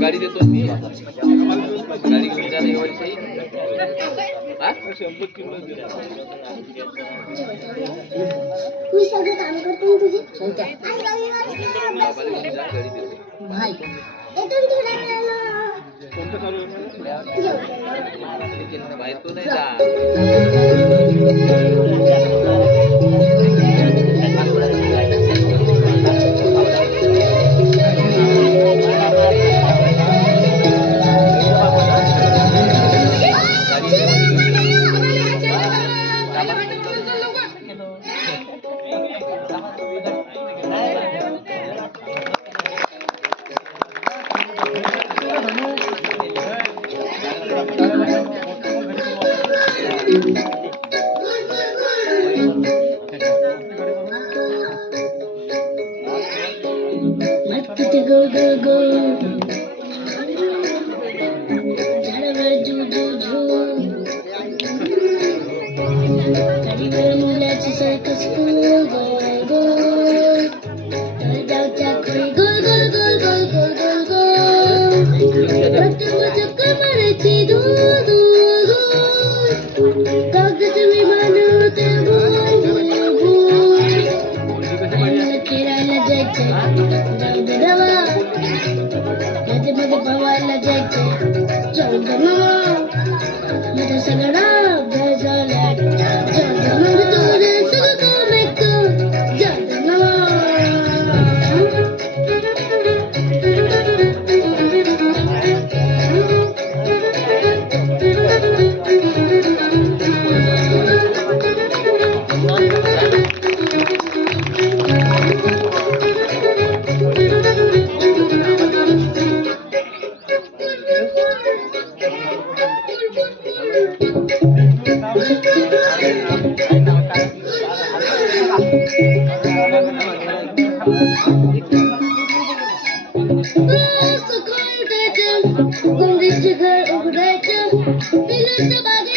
गाडी देतो मी गाडी घेऊन जाणे वर्षी मी सगळं काम करतो तुझी बाहेर तू नाही जा go go go झाडावर झू झू झू गाडीवर मुलाची सर्कस गोल गोल गोल तळजावच्या खोळी गोल गोल गोल गोल गोल गोल गोल प्रथम चक्कर मारायची गोल गोल गोल कागद विमान होते गोल गोल गोल फिरायला जायचं जाऊ दे रवा मध्ये पवायला जायचं जाऊ दे मामा माझा सगळा अभ्यास झाला जाऊ दे मग तुझे सगळं काम ऐकतो जाऊ दे मामा सकाळी उठायचं, कोंबडीचे घर उघडायचं, पिल्लूच्या बागेत